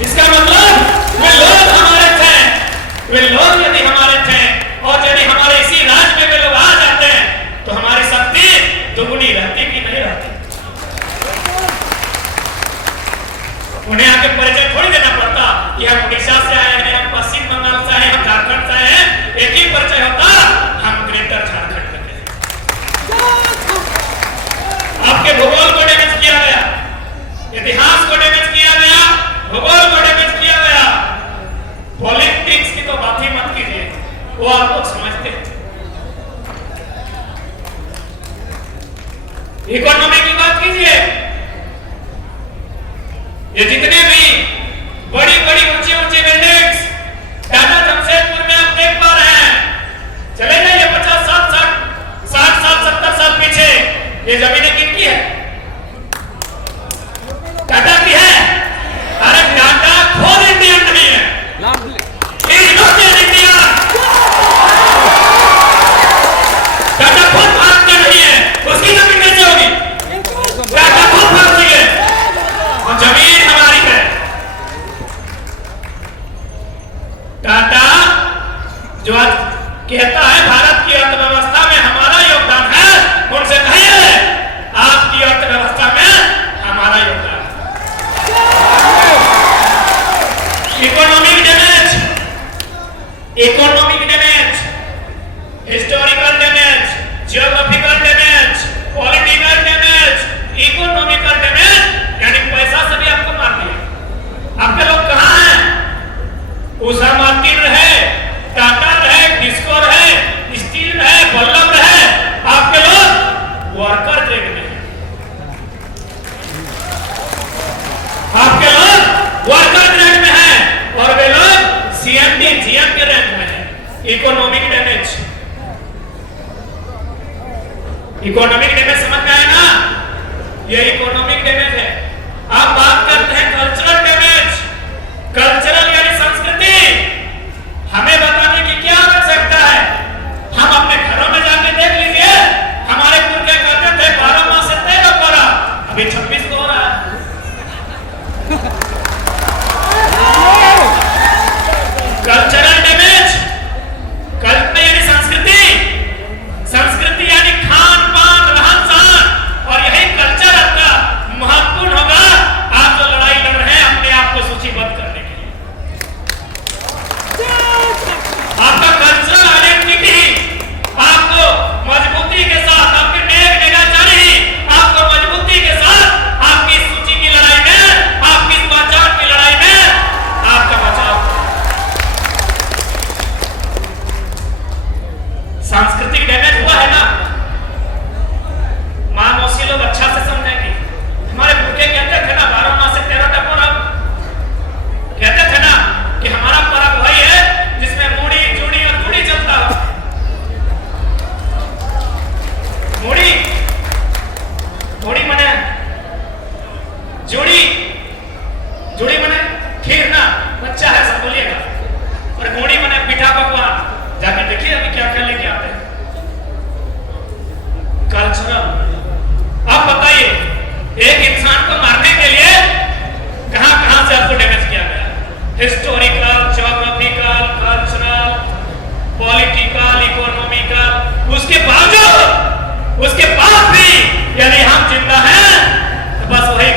इसका मतलब वे लोग हमारे थे, वे लोग यदि हमारे थे और यदि हमारे इसी राज्य में वे लोग आ जाते हैं तो हमारी शक्ति दुगुनी रहती कि नहीं रहती। उन्हें आके परिचय थोड़ी देना पड़ता कि हम उड़ीसा से आए हैं, हम पश्चिम बंगाल से आए हैं, हम झारखंड से आए हैं। एक ही परिचय होता, हम ग्रेटर झारखंड के हैं। आपके भूगोल को डैमेज किया गया, इतिहास को डैमेज किया गया, भूगोल को डैमेज किया गया। पॉलिटिक्स की तो बात ही मत कीजिए, वो आप लोग समझते हैं। इकोनॉमी की बात कीजिए, ये जितने भी बड़ी बड़ी ऊंची ऊंची बिल्डिंग्स टाटा जमशेदपुर में आप देख पा रहे हैं, चले जाइए 50 60 साल 70 साल पीछे, ये जमीनें किनकी है? टाटा की है। अरे टाटा खुद इंडियन नहीं है, टाटा खुद भारत के नहीं है, उसकी जमीन कैसे होगी? टाटा खुद भारतीय है और जमीन हमारी है। टाटा जो आज कहता है भारत की अर्थव्यवस्था में हमारा योगदान है, उनसे कहिए आपकी अर्थव्यवस्था में हमारा योगदान है। Economic damage, economic damage, historical damage, geographical damage, political damage, economical damage, यानी पैसा से भी आपको मार दिया। आपके लोग कहां हैं? उषा मार्टिन रहे, टाटा रहे, डिस्को रहे, स्टील रहे, बल्लभ रहे, आपके लोग वर्कर ग्रेड में, आपके लोग वर्कर ग्रेड में हैं और वे लोग सीएमडी जीएम के रैंक में हैं। इकोनॉमिक डैमेज, इकोनॉमिक डैमेज समझ में आया ना? ये इकोनॉमिक डैमेज है। आप बात करते हैं कल्चरल डैमेज, कल्चरल यानी संस्कृति। हमें बताने की क्या आवश्यकता है? हम अपने घरों में जाके देख लीजिए, हमारे पुरखे कहते थे 12 मास से 13 पड़ा, अभी 26 को हो रहा है। कल्चरल डैमेज, कल्चर यानी संस्कृति, संस्कृति यानी खान पान रहन सहन, और यही कल्चर आपका महत्वपूर्ण होगा। आप जो लड़ाई लड़ रहे हैं अपने आप को सूचीबद्ध करने के लिए, आपका कल्चरल आइडेंटिटी आपको मजबूती के साथ, आपके नेक निगाहचारी आपको मजबूती के साथ आपकी सूची की लड़ाई में, आपकी पहचान की लड़ाई में आपका बचाव। सांस्कृतिक डैमेज हुआ है ना? मां मौसी लोग अच्छा से समझेंगे। हमारे पुरखे कहते थे ना 12 मास से 13 तक पर्व, कहते थे ना कि हमारा पर्व वही है जिसमें मूड़ी चूड़ी और चूड़ी चलता हो। मूड़ी, मूड़ी मने जूड़ी, जूड़ी मने खीर ना, बच्चा है सब बोलिएगा, और मूड़ी मने पिठा पकवान। जाके देखिए अभी क्या क्या लेके आते हैं। कल्चरल, आप बताइए एक इंसान को मारने के लिए कहां-कहां से आपको डैमेज किया गया? Historical, geographical, cultural, political, economical, उसके बाद भी यदि हम जिंदा हैं तो बस वही